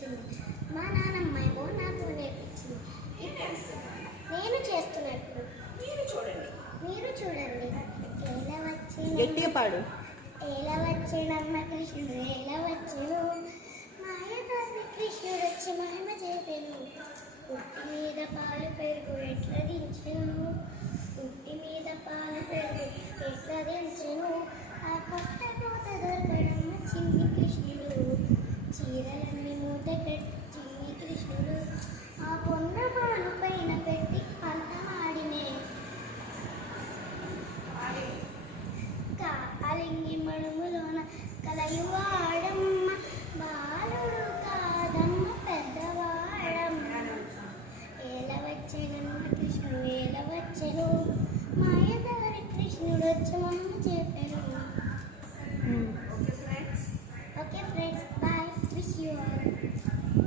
నేర్పించింది. మా నాన్నమ్మ ఏమో నాకు నేర్పించింది. నేను చేస్తున్నట్టు మీరు చూడండి. ఎలా వచ్చి ఎలా వచ్చేనమ్మ కృష్ణుడు ఎలా వచ్చేను, మాయదారి కృష్ణుడు వచ్చి మహిమ చేపెను. ఉట్టి మీద పాలు పెరుగు ఎట్లా దించెను, ఉట్టి మీద పాలు పెరుగు ఎట్లా దించెను,